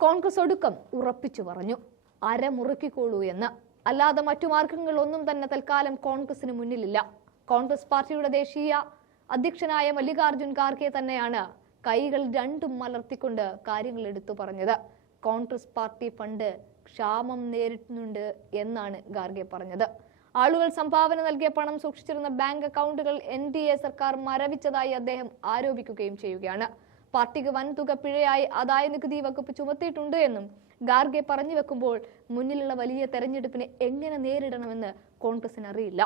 കോൺഗ്രസ് ഒടുക്കം ഉറപ്പിച്ചു പറഞ്ഞു, അരമുറുക്കിക്കോളൂ എന്ന്. അല്ലാതെ മറ്റു മാർഗങ്ങളൊന്നും തന്നെ തൽക്കാലം കോൺഗ്രസിന് മുന്നിലില്ല. കോൺഗ്രസ് പാർട്ടിയുടെ ദേശീയ അധ്യക്ഷനായ മല്ലികാർജുൻ ഖാർഗെ തന്നെയാണ് കൈകൾ രണ്ടും മലർത്തിക്കൊണ്ട് കാര്യങ്ങൾ എടുത്തു പറഞ്ഞത്. കോൺഗ്രസ് പാർട്ടി ഫണ്ട് ക്ഷാമം നേരിടുന്നുണ്ട് എന്നാണ് ഖാർഗെ പറഞ്ഞത്. ആളുകൾ സംഭാവന നൽകിയ പണം സൂക്ഷിച്ചിരുന്ന ബാങ്ക് അക്കൗണ്ടുകൾ NDA സർക്കാർ മരവിച്ചതായി അദ്ദേഹം ആരോപിക്കുകയും ചെയ്യുകയാണ്. പാർട്ടിക്ക് വൻതുക പിഴയായി ആദായനികുതി വകുപ്പ് ചുമത്തിയിട്ടുണ്ട് എന്നും ഖാർഗെ പറഞ്ഞു വെക്കുമ്പോൾ മുന്നിലുള്ള വലിയ തെരഞ്ഞെടുപ്പിനെ എങ്ങനെ നേരിടണമെന്ന് കോൺഗ്രസിന് അറിയില്ല.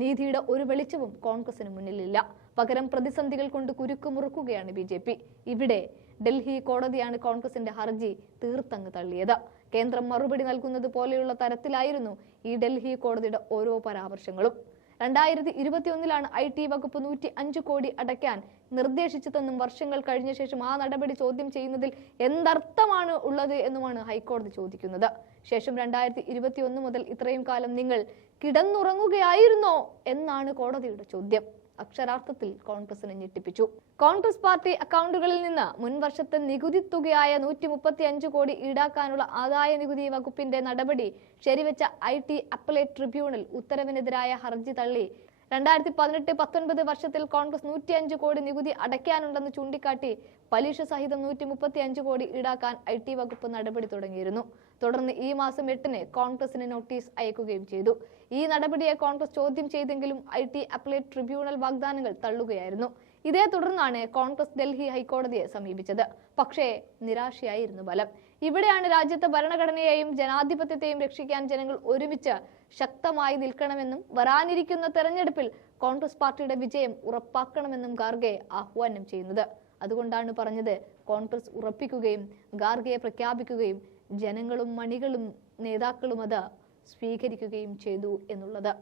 നീതിയുടെ ഒരു വെളിച്ചവും കോൺഗ്രസിന് മുന്നിലില്ല. പകരം പ്രതിസന്ധികൾ കൊണ്ട് കുരുക്കുമുറുക്കുകയാണ് BJP. ഇവിടെ ഡൽഹി കോടതിയാണ് കോൺഗ്രസിന്റെ ഹർജി തീർത്തങ്ങ് തള്ളിയത്. കേന്ദ്രം മറുപടി നൽകുന്നത് പോലെയുള്ള തരത്തിലായിരുന്നു ഈ ഡൽഹി കോടതിയുടെ ഓരോ പരാമർശങ്ങളും. 2021 IT വകുപ്പ് 105 കോടി അടയ്ക്കാൻ നിർദ്ദേശിച്ചതെന്നും വർഷങ്ങൾ കഴിഞ്ഞ ശേഷം ആ നടപടി ചോദ്യം ചെയ്യുന്നതിൽ എന്തർത്ഥമാണ് ഉള്ളത് എന്നുമാണ് ഹൈക്കോടതി ചോദിക്കുന്നത്. ശേഷം 2021 മുതൽ ഇത്രയും കാലം നിങ്ങൾ കിടന്നുറങ്ങുകയായിരുന്നോ എന്നാണ് കോടതിയുടെ ചോദ്യം. അക്ഷരാർത്ഥത്തിൽ കോൺഗ്രസിനെ ഞെട്ടിപ്പിച്ചു. കോൺഗ്രസ് പാർട്ടി അക്കൗണ്ടുകളിൽ നിന്ന് മുൻ വർഷത്തെ നികുതി തുകയായ 135 കോടി ഈടാക്കാനുള്ള ആദായ നികുതി വകുപ്പിന്റെ നടപടി ശരിവെച്ച IT അപ്പലേറ്റ് ട്രിബ്യൂണൽ ഉത്തരവിനെതിരായ ഹർജി തള്ളി. 2018-19 വർഷത്തിൽ കോൺഗ്രസ് 105 കോടി നികുതി അടയ്ക്കാനുണ്ടെന്ന് ചൂണ്ടിക്കാട്ടി പലിശ സഹിതം 135 കോടി ഈടാക്കാൻ IT വകുപ്പ് നടപടി തുടങ്ങിയിരുന്നു. തുടർന്ന് ഈ മാസം 8-ന് കോൺഗ്രസിന് നോട്ടീസ് അയക്കുകയും ചെയ്തു. ഈ നടപടിയെ കോൺഗ്രസ് ചോദ്യം ചെയ്തെങ്കിലും IT അപ്പലേറ്റ് ട്രിബ്യൂണൽ വാഗ്ദാനങ്ങൾ തള്ളുകയായിരുന്നു. ഇതേ തുടർന്നാണ് കോൺഗ്രസ് ഡൽഹി ഹൈക്കോടതിയെ സമീപിച്ചത്. പക്ഷേ നിരാശയായിരുന്നു ഫലം. ഇവിടെയാണ് രാജ്യത്തെ ഭരണഘടനയെയും ജനാധിപത്യത്തെയും രക്ഷിക്കാൻ ജനങ്ങൾ ഒരുമിച്ച് ശക്തമായി നിൽക്കണമെന്നും വരാനിരിക്കുന്ന തെരഞ്ഞെടുപ്പിൽ കോൺഗ്രസ് പാർട്ടിയുടെ വിജയം ഉറപ്പാക്കണമെന്നും ഖാർഗെ ആഹ്വാനം ചെയ്യുന്നത്. അതുകൊണ്ടാണ് പറഞ്ഞത്, കോൺഗ്രസ് ഉറപ്പിക്കുകയും ഖാർഗെയെ പ്രഖ്യാപിക്കുകയും ജനങ്ങളും മണികളും നേതാക്കളും അത് സ്വീകരിക്കുകയും ചെയ്തു എന്നുള്ളത്.